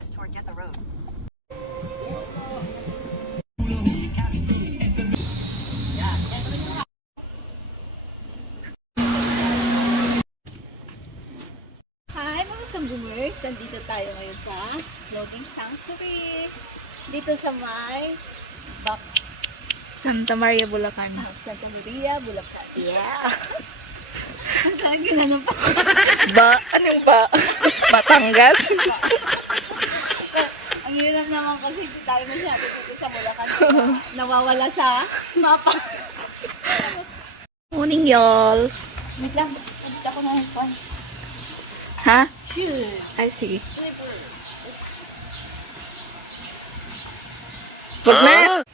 Forget the road. Hi mga kambumers! Andito tayo ngayon sa Logging Sanctuary. Dito sa may Santa Maria, Bulacan. Santa Maria, Bulacan. Yeah. Saan ginanong pa? Anong ba? Batangas? Ang hirap naman kasi hindi tayo masyado dito sa Bulacan. Nawawala sa mapa. Morning, y'all. Wait lang, nagit ako ng pan. Ha? Shoot! Ay, sige. Wag na!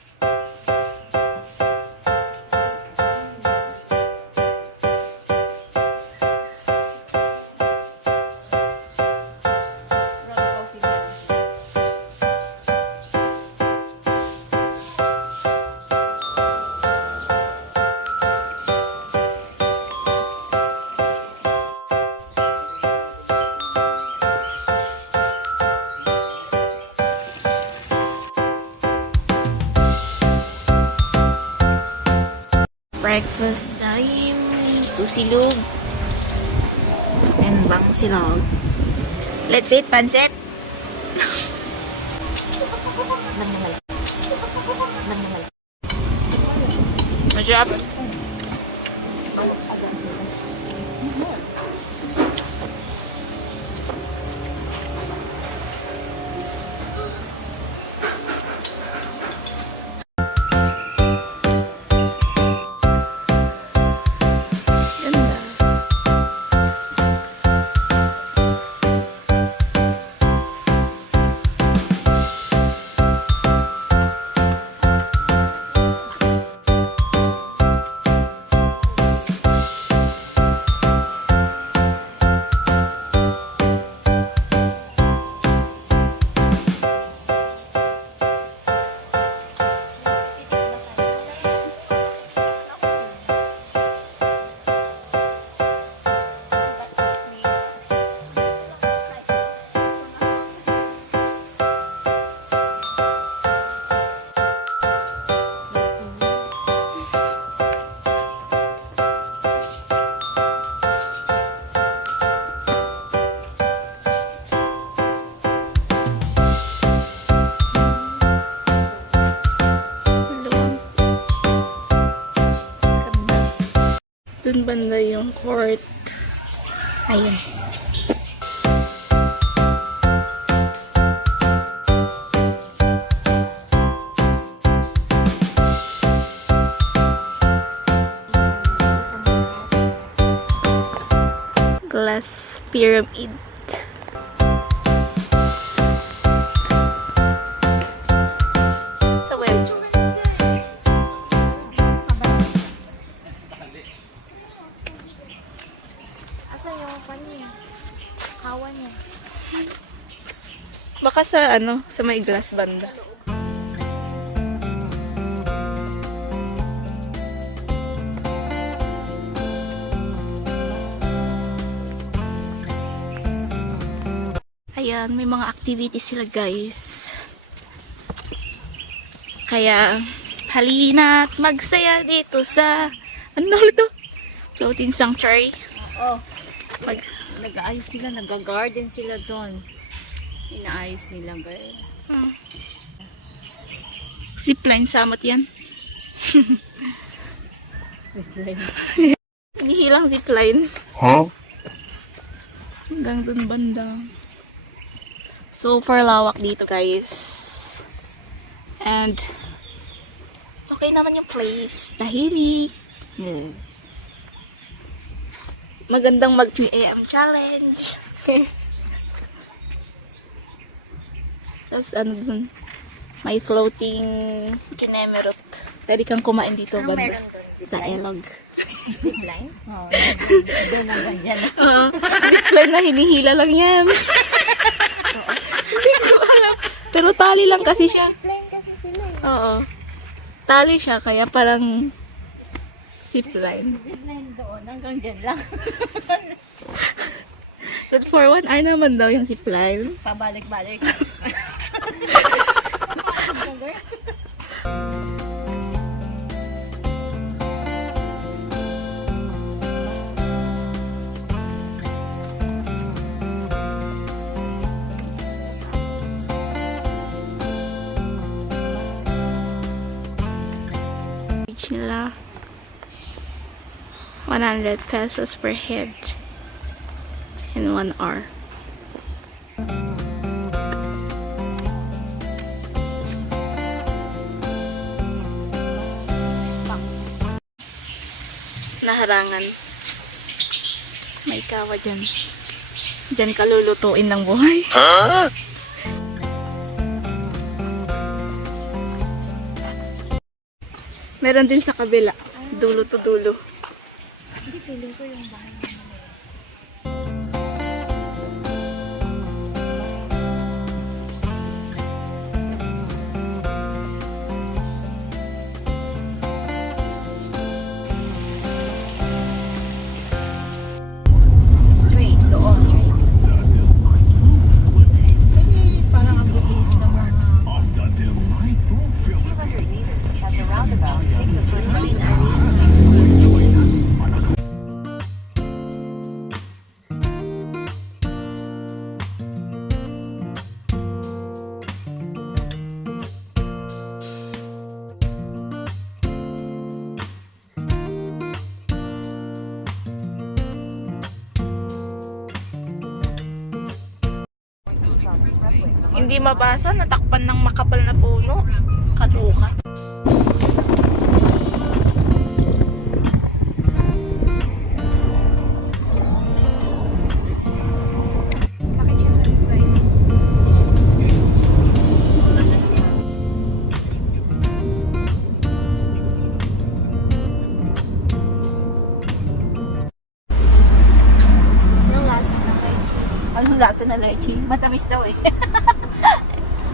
Breakfast time. Tusilog. And bang silog. Let's eat pancit. Masarap. Ganda. Dun banda yung court. Ayan. Glass pyramid. Sa web. Asan yung pan niya? Kawan niya. Baka sa sa may glass banda. Ayan, may mga activities sila guys. Kaya, halina't magsaya dito sa, ano ito? Floating Sanctuary. Oh, Mag, nag-aayos sila, nag-garden sila doon. Inaayos nila girl. zipline samat yan. Nagihilang zipline. Huh? Hanggang dun banda. Super lawak dito guys. And okay naman yung place. Tahimik. Magandang mag 3 AM challenge. Tapos dun, may floating kinemerot. Pwede kang kumain dito banda. Sa Elog. Zipline? Oo. Doon ang ganyan. Oo. Zipline na hinihila lang yan. Hindi ko alam. Pero tali lang kasi siya. Zipline kasi sila eh. Oo. Tali siya, kaya parang zipline. Zipline doon, hanggang dyan lang. But for 1 hour naman daw yung zipline. Pabalik-balik. Each nila 100 pesos per head in 1 hour. Naharangan. May kawa dyan. Dyan kalulutuin ng buhay. Meron din sa kabila. Dulo to dulo. Hindi, feeling ko yung bahay naman. Straight, doon. Hindi, parang ang bilis sa mga... At the roundabout, take the first exit. Hindi mabasa, natakpan ng makapal na puno. Kaluka. Bakit siya nag-ride? Anong lasa na lychee? Matamis daw eh.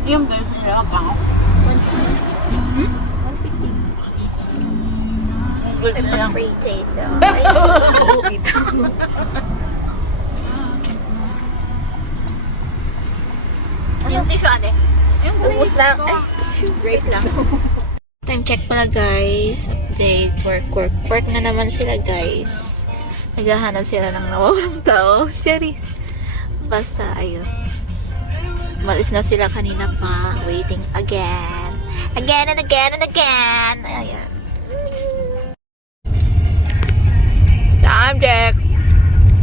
Yung girls nila ka. 150. Yung girls Free taste daw. Yung tisane. Yung Ubus na. Great lang. Time check pala guys. Update. Work na naman sila guys. Naghahanap sila ng nawawalang tao. Charis. Basta ayun. Malis na sila kanina pa. Waiting again. Again and again and again. Ayan. Time check.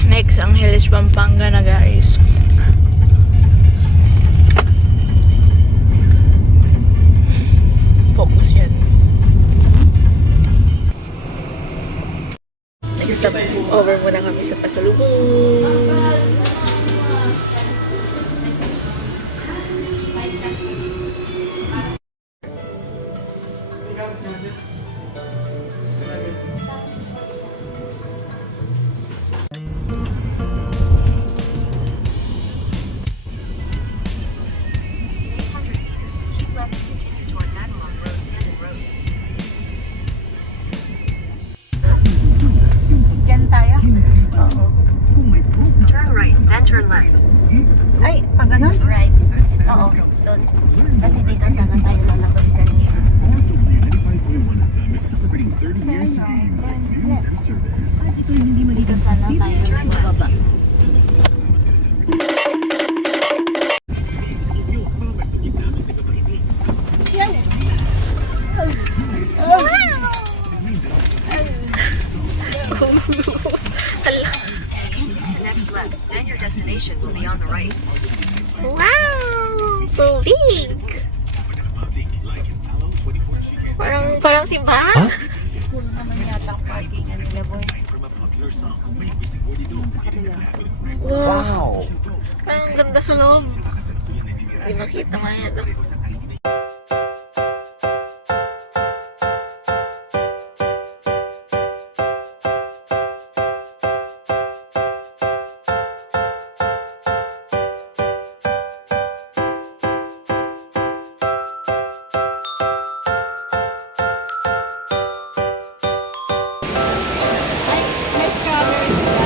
Next, Angeles, Pampanga na guys. Focus yan. Nag-stop over muna kami sa pasalubong. Keep left to continue toward Madelon Road, Cannon Road. Diyan tayo. Turn right, then turn left. Ay, pag ganun? Right. Oo, doon. Kasi dito sana tayo lalabas kanina. Dito sana tayo bababa. Next left, then your destination will be on the right. Wow! So big! Parang simbahan? Cool naman yata ang parking nila, boy. Wow! Ang ganda sa loob. Hindi makita nga yan. Ay, may strawberry sila.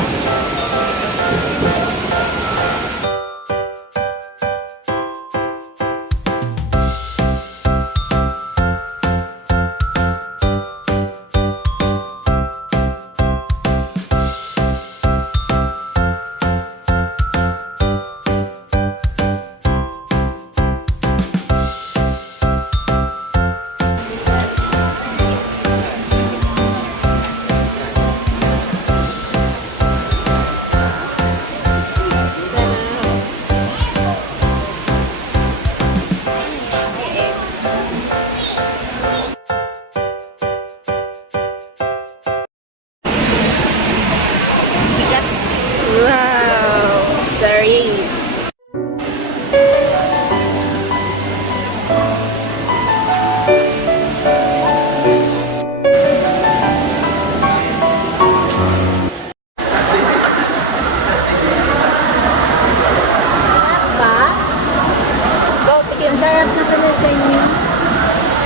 sa inyo.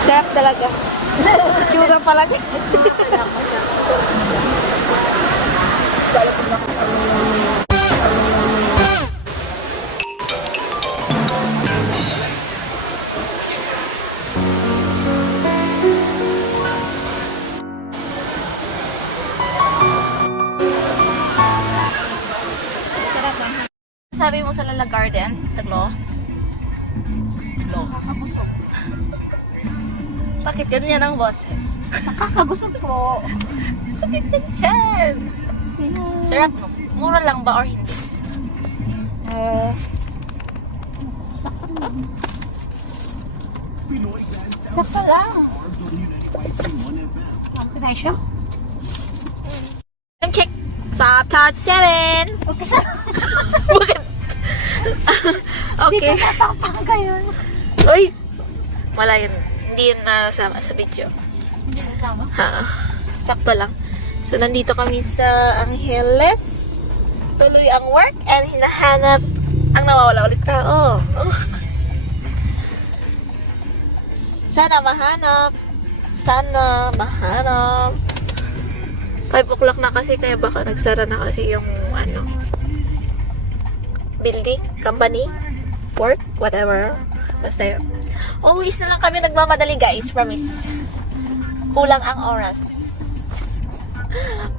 Sarap talaga. Tsura pa lang. Sabi mo sa Lala Garden, Taglo? Taglo. Nakakabusog. Bakit ganyan ang boses? Nakakabusog po. Sakit din dyan. Sarap no? Mura lang ba or hindi? Sakto lang. Sakto lang. Ang pinasyo. Time check. 5:37. Okay, sa... Bakit? Okay. Dito tatapang kayo. Uy! Wala yun. Hindi yun nasama sa video. Hindi kasama. Ha, sakto lang. So, nandito kami sa Angeles. Tuloy ang work and hinahanap ang nawawala ulit tao. Sana mahanap. Sana mahanap. 5 o'clock na kasi kaya baka nagsara na kasi yung ano building, company, work, whatever. Basta yun. Always na lang kami nagmamadali guys, promise. Kulang ang oras.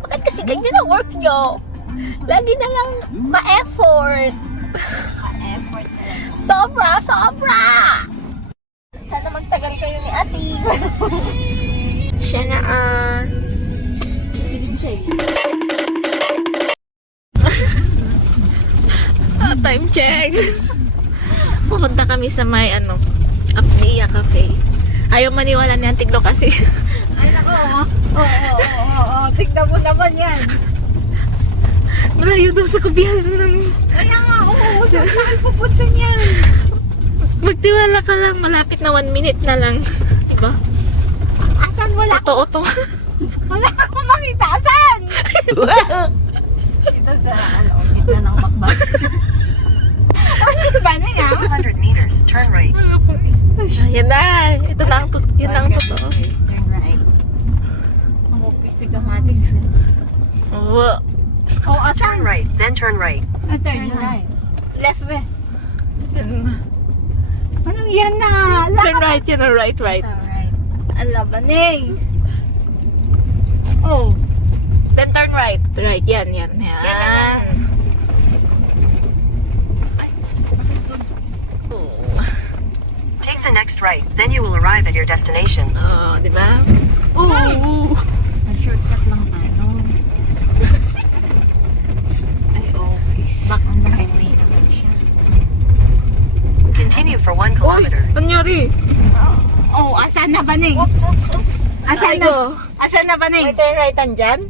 Bakit kasi ganyan ang work nyo? Lagi na lang ma-effort. Ma-effort na lang. Sobra, sobra! Sana magtagal kayo ni Ate. Siya na Bilin siya eh. time check. Pupunta kami sa may Apnea Cafe. Ayaw maniwala ni Antiglo kasi. Ay, nako. Oo. Tignan mo naman yan. Malayo daw sa kabiyasan. Kaya nga, saan saan pupunta niyan? Magtiwala ka lang. Malapit na 1 minute na lang. Diba? Asan wala? Totoo to. Wala akong makita. Asan? Dito sa, gitna ng bakbak. Ano ba na yan? 200 meters, turn right. Yan na. Ito na ang yun na ang totoo. Turn right. Ang pisig ang atis. Oo. Oh, Turn asan? right, then turn right. Turn right. Left ba? Yan na. Anong yan na? Turn right, yun na right. Alright. Ang labaning. Oh. Then turn right. Right, yan. Oh. Take the next right, then you will arrive at your destination. Oh, di ba? Ooh. Shortcut lang tayo. Ay, okay. Back on the highway naman siya. Continue for 1 kilometer. Anyari? Oh, asan na ba, Ning? Oops. Asan Ay, na? go. Asan na ba, Ning? May turn right dyan?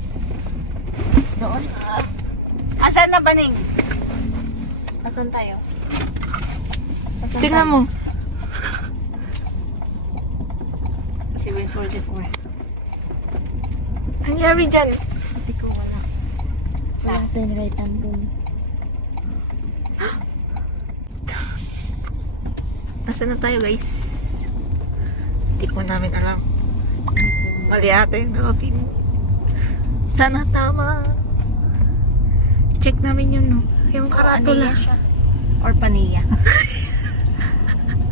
Doon. Asan na ba, Ning? Asan tayo? Asan Tingnan mo. Kasi 144. Anyari dyan? Hindi ko wala. Walang turn right andun. Nasaan na tayo guys? Hindi po namin alam. Mali ata yung nakapin. Sana tama. Check namin yun no. Yung karatula. Siya. Or Paniya.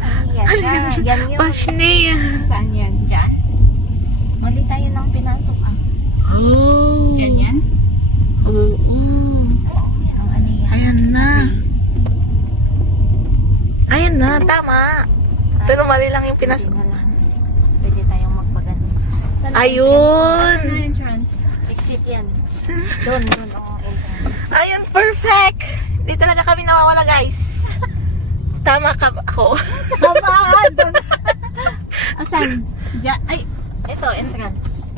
Paniya siya. Yan yun. Pasnea. Saan yan? Diyan? Mali tayo ng pinasok ah. Oh. Diyan yan? Oo. Yan ang Aniya. Ayan na. Ayan na, tama. Pero mali lang yung pinasok. Pwede tayong magpagano. Saan ang Ayun. entrance? Saan ang entrance? Exit yan. Doon. Oh, entrance. Ayun, perfect. Di talaga kami nawawala guys. Tama ka ba ako? Tama ka doon. Asan? Diyan. Ay, ito, entrance.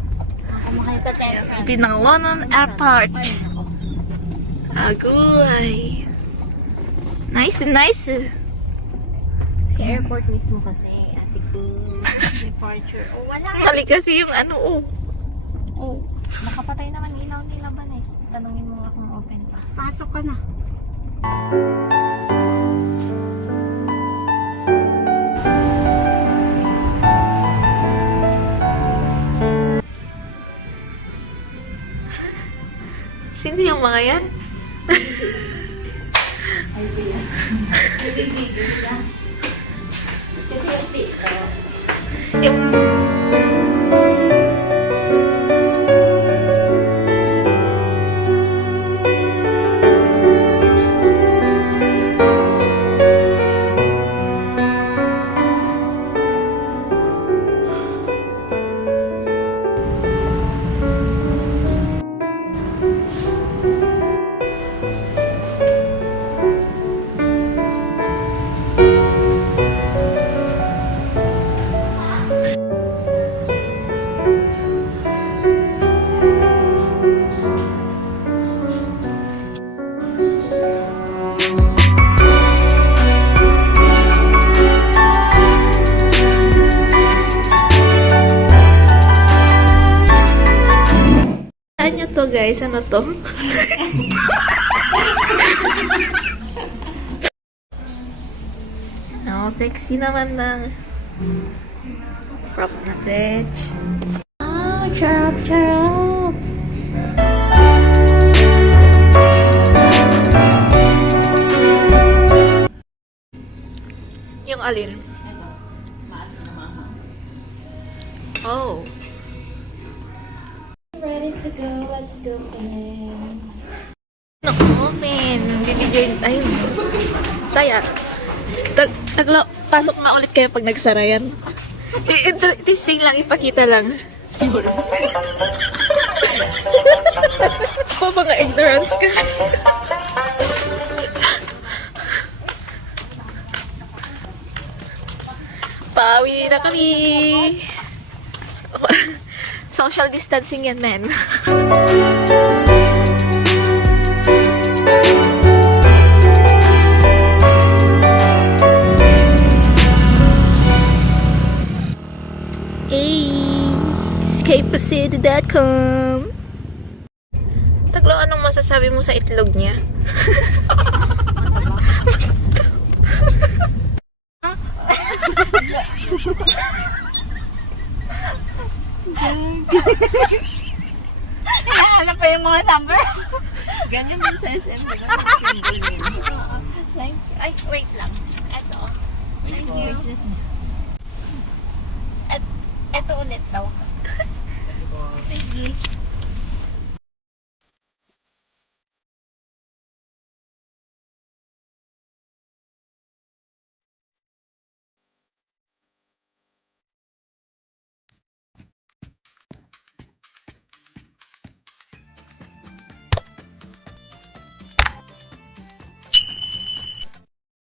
Ako makita tayo entrance. Pinangonan Airport. Ay, nako. Agoy. Nice. Sa airport mismo kasi, ate ko. Departure. Oh, wala. Mali kasi yung Oh, nakapatay naman ilaw nila ba, Nes? Tanungin mo nga kung open pa. Pasok ka na. Ano yung mga yan? Kasi yung fit ko. Ano to guys? Ano to? Oh, sexy naman ng crop na bitch. Ah, charap, charap. Yung alin? Oh. Ready to go, let's go, Peng. Naku, men. Bibidyoin. Ay, Taya. Pasok nga ulit kayo pag nagsara yan. Testing lang, ipakita lang. Pa mga ignorance ka. Pawi na kami. Social distancing yan, men. escapacity.com. Taglo, anong masasabi mo sa itlog niya? Hinahanap pa yung mga number. Ganyan din sa SM. Ay, wait lang. Ito. Thank you. Ito ulit daw. Sige.